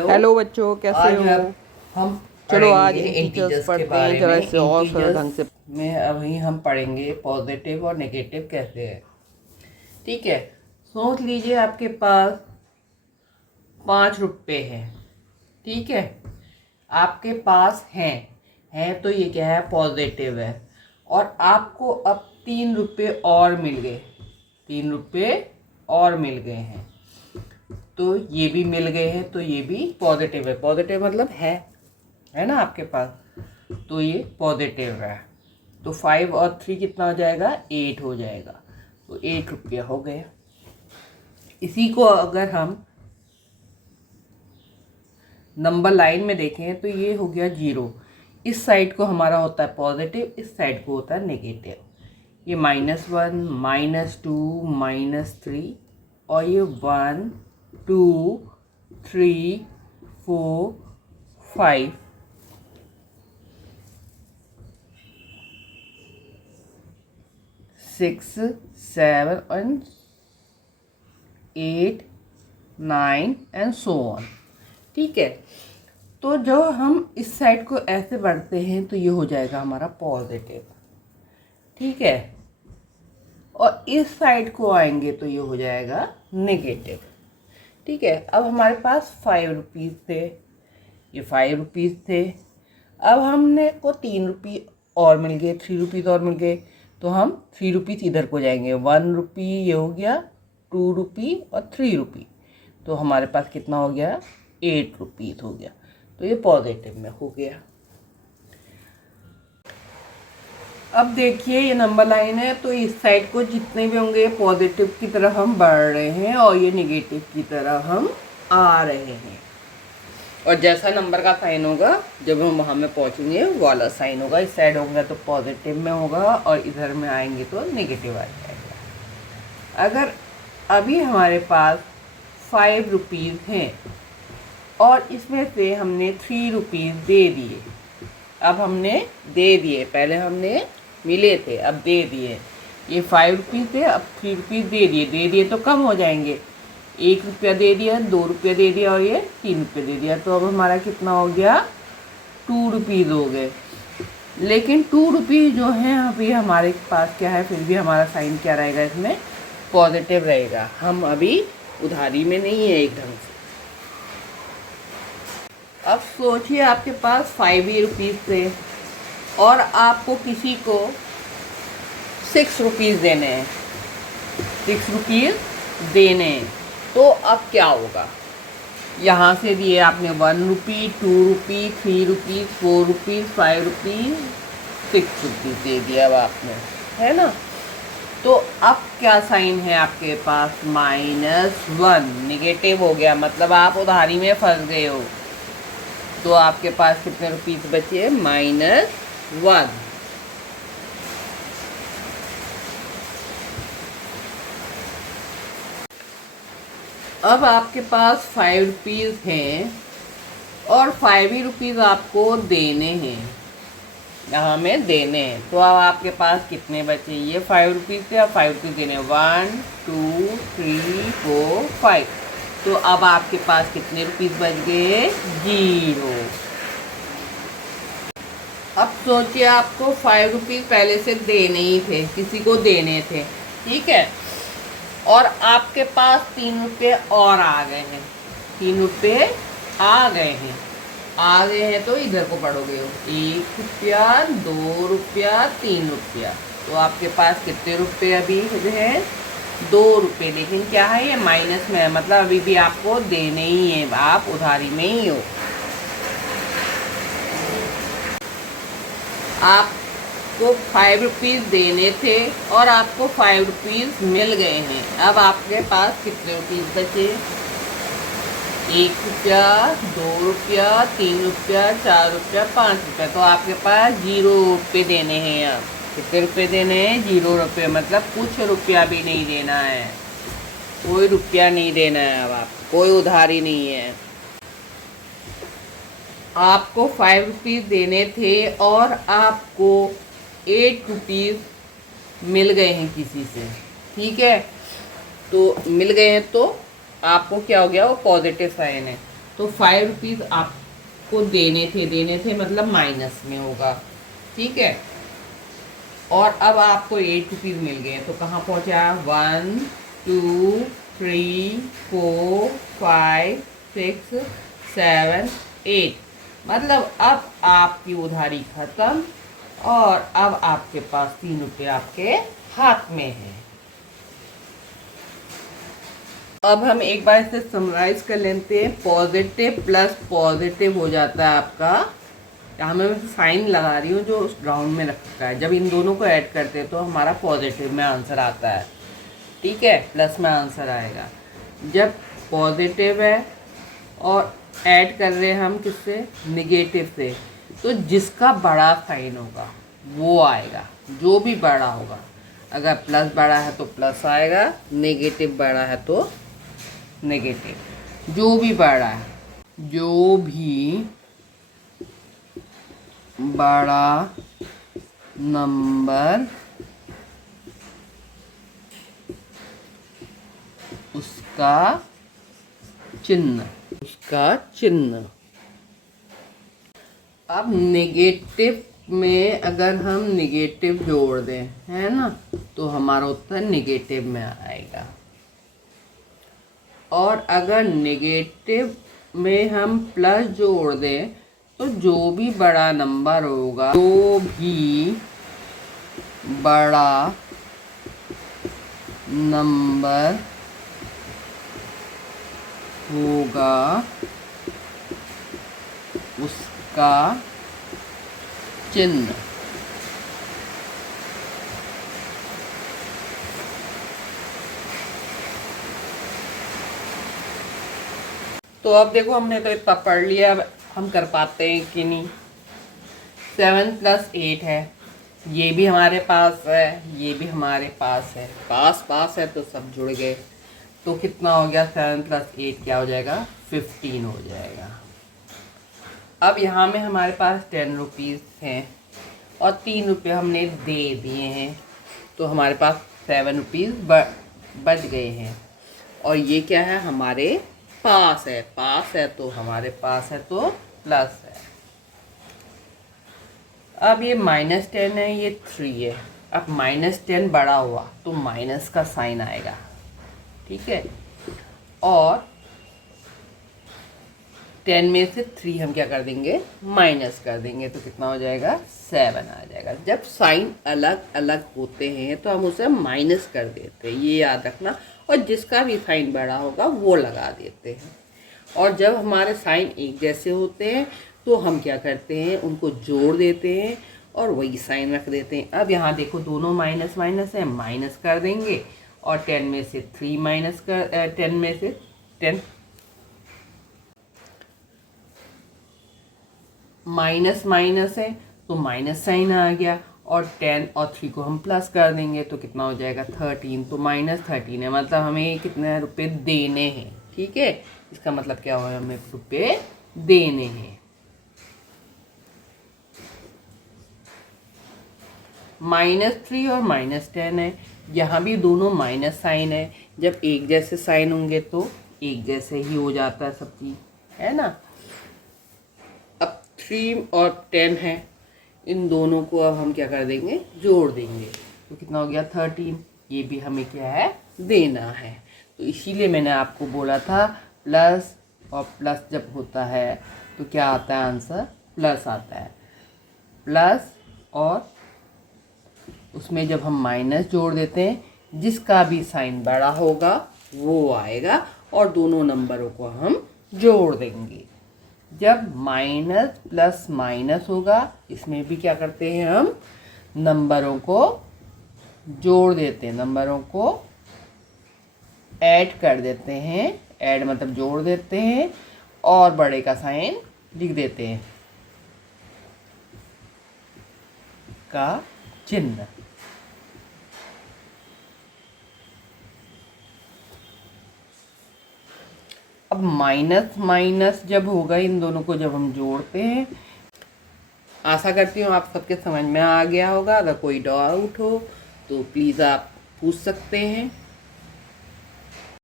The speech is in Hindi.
हेलो बच्चों, कैसे आज हो? हम चलो आज पढ़ेंगे इंटीजर्स के पढ़ते बारे हैं जरा में। इससे और सरल ढंग से। में अभी हम पढ़ेंगे पॉजिटिव और नेगेटिव कैसे है। ठीक है, सोच लीजिए आपके पास 5 रुपये हैं। ठीक है, आपके पास हैं तो ये क्या है, पॉजिटिव है। और आपको अब 3 रुपये और मिल गए, 3 रुपये और मिल गए हैं, तो ये भी मिल गए हैं, तो ये भी पॉजिटिव है। पॉजिटिव मतलब है ना आपके पास, तो ये पॉजिटिव है। तो 5 और 3 कितना हो जाएगा, 8 हो जाएगा। तो 8 रुपया हो गया। इसी को अगर हम नंबर लाइन में देखें तो ये हो गया 0। इस साइड को हमारा होता है पॉजिटिव, इस साइड को होता है नेगेटिव। ये -1, -2, -3 और ये 1, 2, 3, 4, 5, 6, 7 and 8, 9 एंड सो ऑन। ठीक है, तो जो हम इस साइड को ऐसे बढ़ते हैं तो ये हो जाएगा हमारा पॉजिटिव। ठीक है, और इस साइड को आएंगे तो ये हो जाएगा नेगेटिव। ठीक है, अब हमारे पास 5 रुपीज़ थे, ये 5 रुपीज़ थे। अब हमने को 3 रुपये और मिल गए, 3 रुपीज़ और मिल गए, तो हम 3 रुपीज़ इधर को जाएंगे। 1 रुपी ये हो गया, 2 रुपी और 3 रुपी, तो हमारे पास कितना हो गया, 8 रुपीज़ हो गया। तो ये पॉजिटिव में हो गया। अब देखिए ये नंबर लाइन है, तो इस साइड को जितने भी होंगे पॉजिटिव की तरफ हम बढ़ रहे हैं और ये नेगेटिव की तरफ हम आ रहे हैं। और जैसा नंबर का साइन होगा, जब हम वहाँ में पहुँचेंगे वो वाला साइन होगा। इस साइड होगा तो पॉजिटिव में होगा और इधर में आएंगे तो नेगेटिव आ जाएगा। अगर अभी हमारे पास 5 रुपीज़ हैं और इसमें से हमने 3 रुपीज़ दे दिए, अब हमने दे दिए, पहले हमने मिले थे अब दे दिए। ये 5 रुपीज़ थे, अब 3 रुपीज़ दे दिए तो कम हो जाएंगे। 1 रुपया दे दिया, 2 रुपया दे दिया और ये 3 रुपये दे दिया, तो अब हमारा कितना हो गया, 2 रुपीज़ हो गए। लेकिन 2 रुपीज़ जो हैं अभी हमारे पास क्या है, फिर भी हमारा साइन क्या रहेगा, इसमें पॉजिटिव रहेगा। हम अभी उधारी में नहीं है एक ढंग से। अब सोचिए आपके पास 5 ही रुपीज़ थे और आपको किसी को 6 रुपीज़ देने हैं, 6 रुपीज़ देने हैं, तो अब क्या होगा। यहाँ से दिए आपने 1 रुपी, 2 रुपी, 3 रुपीज़, 4 रुपीज़, 5 रुपीज़, 6 रुपीज़ दे दिया अब आपने, है ना। तो अब क्या साइन है आपके पास, -1, नेगेटिव हो गया, मतलब आप उधारी में फंस गए हो। तो आपके पास कितने रुपीज़ बचे, -1। अब आपके पास 5 रुपीज़ हैं और 5 ही रुपीज़ आपको देने हैं, यहाँ में देने हैं। तो अब आपके पास कितने बचे, ये 5 रुपीज़ थे, अब 5 रुपीज़ देने, 1, 2, 3, 4, 5। तो अब आपके पास कितने रुपीज़ बच गए, 0। अब सोचिए आपको 5 रुपीज़ पहले से देने ही थे, किसी को देने थे, ठीक है, और आपके पास 3 रुपये और आ गए हैं, 3 रुपये आ गए हैं, तो इधर को पढ़ोगे, 1 रुपया, 2 रुपया, 3 रुपया। तो आपके पास कितने रुपये अभी हैं, 2 रुपये। लेकिन क्या है, ये माइनस में है, मतलब अभी भी आपको देने ही है, आप उधारी में ही हो। आपको 5 रुपीज़ देने थे और आपको 5 रुपीज़ मिल गए हैं। अब आपके पास कितने रुपीज़ बचे, 1 रुपया, 2 रुपया, 3 रुपया, 4 रुपया, 5 रुपया। तो आपके पास 0 रुपये देने हैं। अब कितने रुपये देने हैं, 0 रुपये, मतलब कुछ रुपया भी नहीं देना है, कोई रुपया नहीं देना है। अब आपको कोई उधारी नहीं है। आपको 5 रुपीज़ देने थे और आपको 8 रुपीज़ मिल गए हैं किसी से, ठीक है। तो मिल गए हैं तो आपको क्या हो गया, वो पॉजिटिव साइन है। तो 5 रुपीज़ आपको देने थे मतलब माइनस में होगा, ठीक है। और अब आपको 8 रुपीज़ मिल गए, तो कहाँ पहुँचा? 1 2 3 4 5 6 7 8, मतलब अब आपकी उधारी ख़त्म और अब आपके पास 3 रुपये आपके हाथ में है। अब हम एक बार इसे समराइज कर लेते हैं। पॉजिटिव प्लस पॉजिटिव हो जाता है आपका, यहाँ मैं साइन लगा रही हूँ जो उस ग्राउंड में रखा है। जब इन दोनों को ऐड करते हैं तो हमारा पॉजिटिव में आंसर आता है, ठीक है, प्लस में आंसर आएगा। जब पॉजिटिव है और ऐड कर रहे हैं हम किससे? निगेटिव से, तो जिसका बड़ा साइन होगा वो आएगा, जो भी बड़ा होगा। अगर प्लस बड़ा है तो प्लस आएगा, नेगेटिव बड़ा है तो नेगेटिव। जो भी बड़ा है, जो भी बड़ा नंबर उसका चिन्ह, अब नेगेटिव में अगर हम नेगेटिव जोड़ दें, है ना, तो हमारा उत्तर नेगेटिव में आएगा। और अगर नेगेटिव में हम प्लस जोड़ दें तो जो भी बड़ा नंबर होगा, जो भी बड़ा नंबर होगा उसका चिन्ह। तो अब देखो हमने तो इतना पढ़ लिया, अब हम कर पाते हैं कि नहीं। 7 + 8 है, ये भी हमारे पास है, ये भी हमारे पास है, पास है तो सब जुड़ गए। तो कितना हो गया? 7 + 8 क्या हो जाएगा? 15 हो जाएगा। अब यहाँ में हमारे पास 10 रुपीज़ हैं और 3 रुपये हमने दे दिए हैं, तो हमारे पास 7 रुपीज़ बच गए हैं। और ये क्या है? हमारे पास है तो हमारे पास है तो प्लस है। अब ये -10 है, ये 3 है। अब -10 बड़ा हुआ तो माइनस का साइन आएगा, ठीक है। और 10 में से 3 हम क्या कर देंगे? माइनस कर देंगे, तो कितना हो जाएगा? 7 आ जाएगा। जब साइन अलग अलग होते हैं तो हम उसे माइनस कर देते हैं, ये याद रखना। और जिसका भी साइन बड़ा होगा वो लगा देते हैं। और जब हमारे साइन एक जैसे होते हैं तो हम क्या करते हैं? उनको जोड़ देते हैं और वही साइन रख देते हैं। अब यहाँ देखो दोनों माइनस माइनस है, माइनस कर देंगे। और 10 में से 3 माइनस कर 10 में से 10 माइनस माइनस है तो माइनस साइन आ गया। और 10 और 3 को हम प्लस कर देंगे तो कितना हो जाएगा? 13। तो -13 है, मतलब हमें कितने रुपए देने हैं, ठीक है। इसका मतलब क्या हुआ? हमें रुपए देने हैं। -3 और -10 है, यहाँ भी दोनों माइनस साइन है। जब एक जैसे साइन होंगे तो एक जैसे ही हो जाता है सब चीज़, है ना। अब 3 और 10 है, इन दोनों को अब हम क्या कर देंगे? जोड़ देंगे, तो कितना हो गया? 13। ये भी हमें क्या है? देना है। तो इसीलिए मैंने आपको बोला था प्लस और प्लस जब होता है तो क्या आता है? आंसर प्लस आता है। प्लस और उसमें जब हम माइनस जोड़ देते हैं, जिसका भी साइन बड़ा होगा वो आएगा और दोनों नंबरों को हम जोड़ देंगे। जब माइनस प्लस माइनस होगा, इसमें भी क्या करते हैं? हम नंबरों को जोड़ देते हैं, नंबरों को ऐड कर देते हैं। ऐड मतलब जोड़ देते हैं और बड़े का साइन लिख देते हैं, का चिन्ह। अब माइनस माइनस जब होगा, इन दोनों को जब हम जोड़ते हैं, आशा करती हूँ आप सबके समझ में आ गया होगा। अगर कोई डाउट हो तो प्लीज़ आप पूछ सकते हैं।